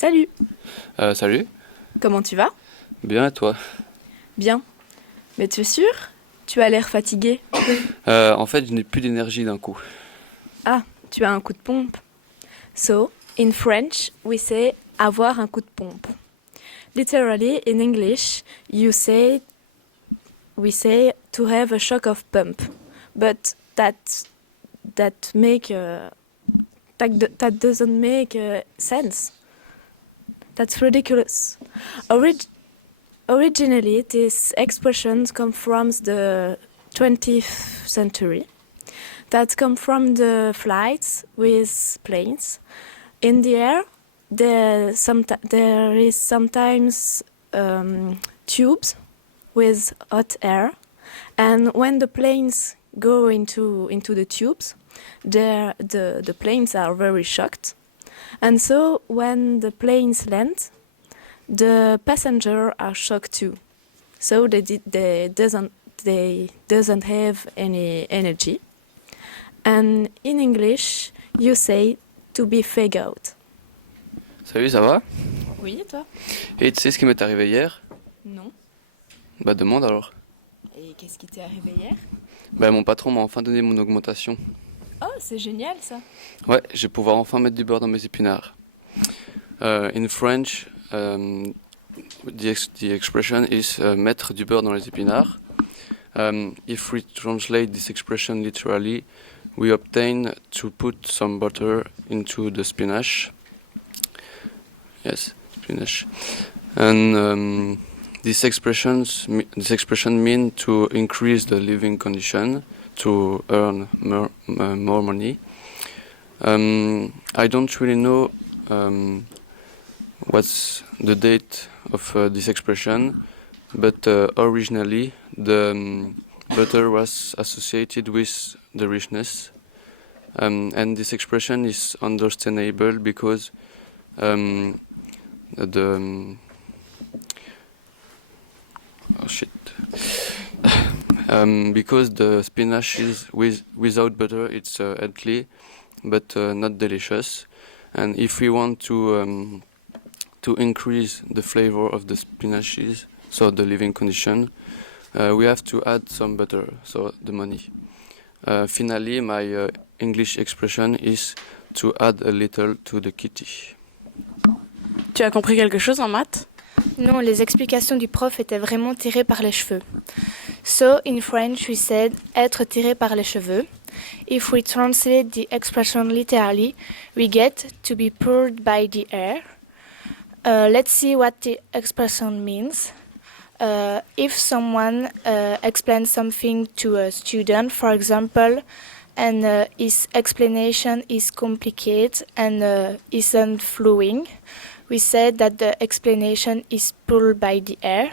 Salut, Salut, comment tu vas? bien et toi? Bien. Mais tu es sûr? Tu as l'air fatigué. En fait, je n'ai plus d'énergie d'un coup. Ah, tu as un coup de pompe. So, in French, we say avoir un coup de pompe. Literally, in English, we say to have a shock of pump. But that doesn't make sense. That's ridiculous. Originally, this expression comes from the 20th century. That come from the flights with planes. In the air, there is sometimes tubes with hot air, and when the planes go into the tubes, the planes are very shocked, and so when the planes land, the passengers are shocked too. So they doesn't have any energy. And in English, you say to be fake out. Salut, ça va? Oui, et toi? Et tu sais ce qui m'est arrivé hier? Non. Bah demande alors. Et qu'est-ce qui t'est arrivé hier? Bah mon patron m'a enfin donné mon augmentation. Oh, c'est génial ça. Ouais, je vais pouvoir enfin mettre du beurre dans mes épinards. In French, the expression is mettre du beurre dans les épinards. If we translate this expression literally, we obtain to put some butter into the spinach. Yes, spinach. And this expression mean to increase the living condition, to earn more money. I don't really know what's the date of this expression, but originally the butter was associated with the richness, and this expression is understandable because because the spinach is without butter, it's healthy, but not delicious. And if we want to increase the flavor of the spinaches, so the living condition, we have to add some butter, so the money. Finally, my English expression is to add a little to the kitty. Tu as compris quelque chose en maths? Non, les explications du prof étaient vraiment tirées par les cheveux. So, in French, we said être tiré par les cheveux. If we translate the expression literally, we get to be pulled by the air. Let's see what the expression means. If someone explains something to a student, for example, and his explanation is complicated and isn't flowing, we said that the explanation is pulled by the air.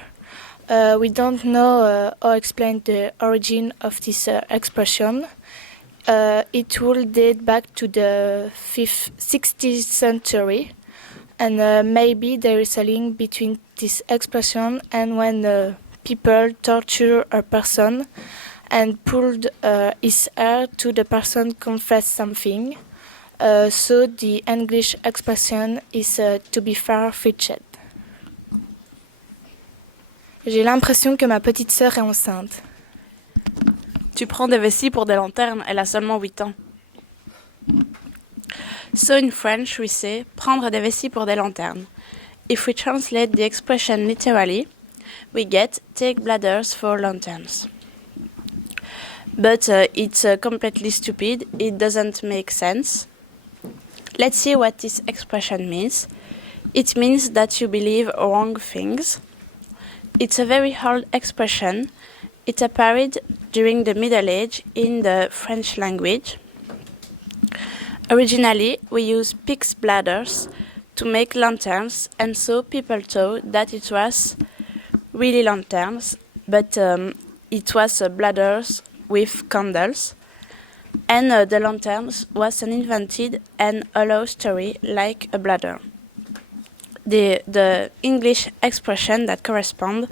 We don't know how to explain the origin of this expression. It will date back to the 16th century, and maybe there is a link between this expression and when people torture a person and pulled his hair to the person confess something. So the English expression is to be far-fetched. J'ai l'impression que ma petite sœur est enceinte. Tu prends des vessies pour des lanternes, elle a seulement 8 ans. So in French we say prendre des vessies pour des lanternes. If we translate the expression literally, we get take bladders for lanterns. But it's completely stupid, it doesn't make sense. Let's see what this expression means. It means that you believe wrong things. It's a very old expression. It appeared during the Middle Age in the French language. Originally, we used pig's bladders to make lanterns, and so people thought that it was really lanterns, but it was bladders with candles. And the lanterns was an invented and hollow story like a bladder. The English expression that corresponds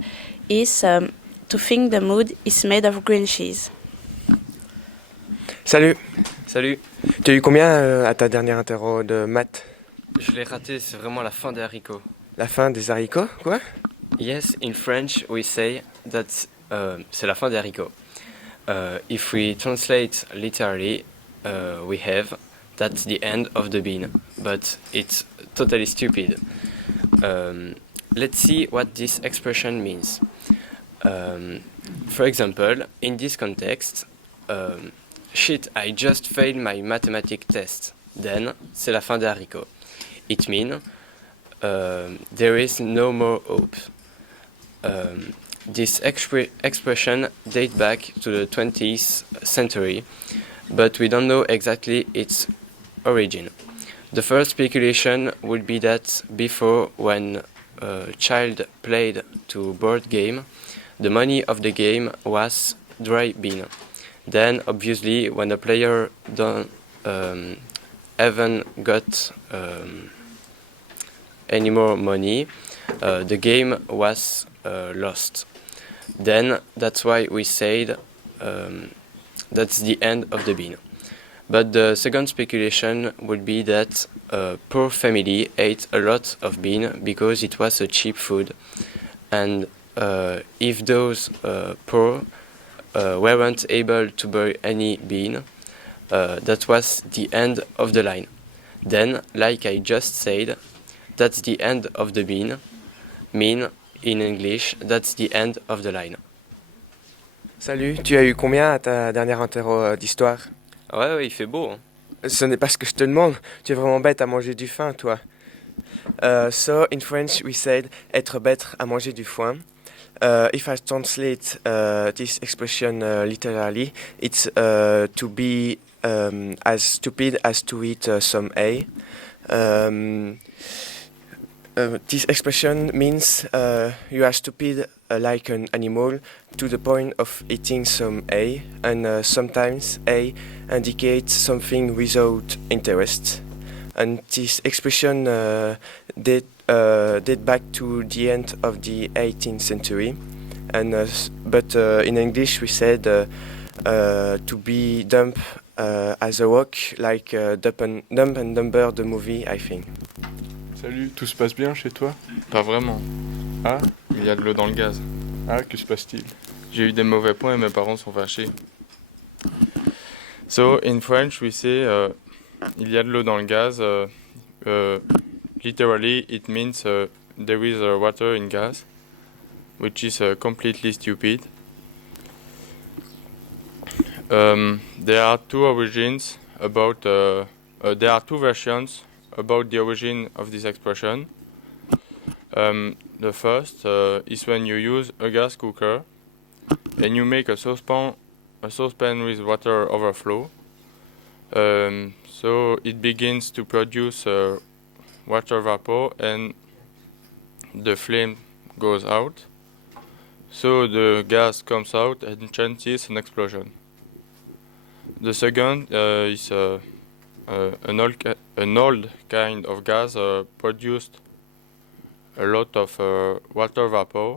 is to think the mood is made of green cheese. Salut, Salut. tu as eu combien à ta dernière interro de maths? Je l'ai raté, c'est vraiment la fin des haricots. La fin des haricots, quoi? Yes, in French we say that c'est la fin des haricots. If we translate literally, we have that's the end of the bean, but it's totally stupid. Let's see what this expression means. For example, in this context, shit, I just failed my mathematics test. Then, c'est la fin des haricots. It means there is no more hope. This expression dates back to the 20th century, but we don't know exactly its origin. The first speculation would be that before, when a child played to board game, the money of the game was dry bean. Then, obviously, when a player don't haven't got any more money, the game was lost. Then that's why we said that's the end of the bean. But the second speculation would be that a poor family ate a lot of bean because it was a cheap food, and if those poor weren't able to buy any bean, that was the end of the line. Then, like I just said, that's the end of the bean, mean in English, that's the end of the line. Salut, tu as eu combien à ta dernière interro d'histoire? Ouais, il fait beau. Hein. Ce n'est pas ce que je te demande, tu es vraiment bête à manger du foin, toi. So, in French, we said être bête à manger du foin. If I translate this expression literally, it's to be as stupid as to eat some hay. This expression means you are stupid like an animal to the point of eating some hay, and sometimes hay indicates something without interest. And this expression date back to the end of the 18th century. And but in English we said to be dumb as a rock, like Dumb and Dumber, the movie, I think. Salut, tout se passe bien chez toi? Pas vraiment. Ah, Il y a de l'eau dans le gaz. ah, que se passe-t-il? J'ai eu des mauvais points et mes parents sont fâchés. So, in French, we say il y a de l'eau dans le gaz. Literally, it means there is water in gas, which is completely stupid. There are two origins about. There are two versions about the origin of this expression. The first is when you use a gas cooker and you make a saucepan with water overflow. So it begins to produce water vapor and the flame goes out. So the gas comes out and chances an explosion. The second is an old kind of gas produced a lot of water vapor,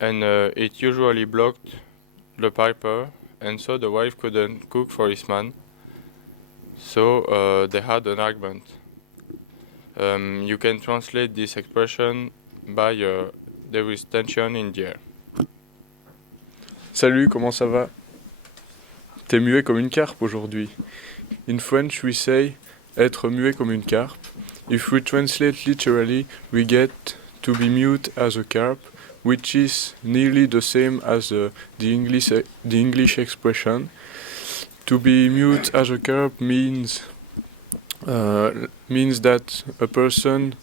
and it usually blocked the piper, and so the wife couldn't cook for his man. So they had an argument. You can translate this expression by there is tension in the air. Salut, comment ça va? T'es muet comme une carpe aujourd'hui. In French we say être muet comme une carpe. If we translate literally, we get to be mute as a carp, which is nearly the same as the English expression. To be mute as a carp means that a person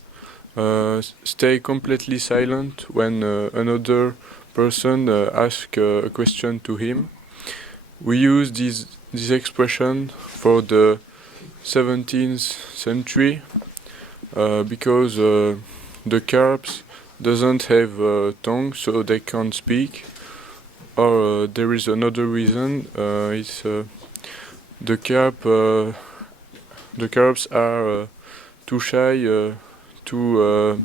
stay completely silent when another person asks a question to him. We use this expression for the 17th century because the carps doesn't have a tongue, so they can't speak. Or there is another reason. It's the carps are too shy to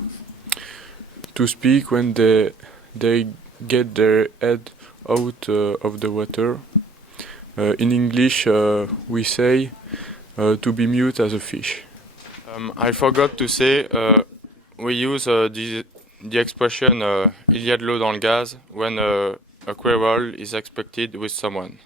speak when they get their head out of the water. In English, we say to be mute as a fish. I forgot to say, we use the expression il y a de l'eau dans le gaz when a quarrel is expected with someone.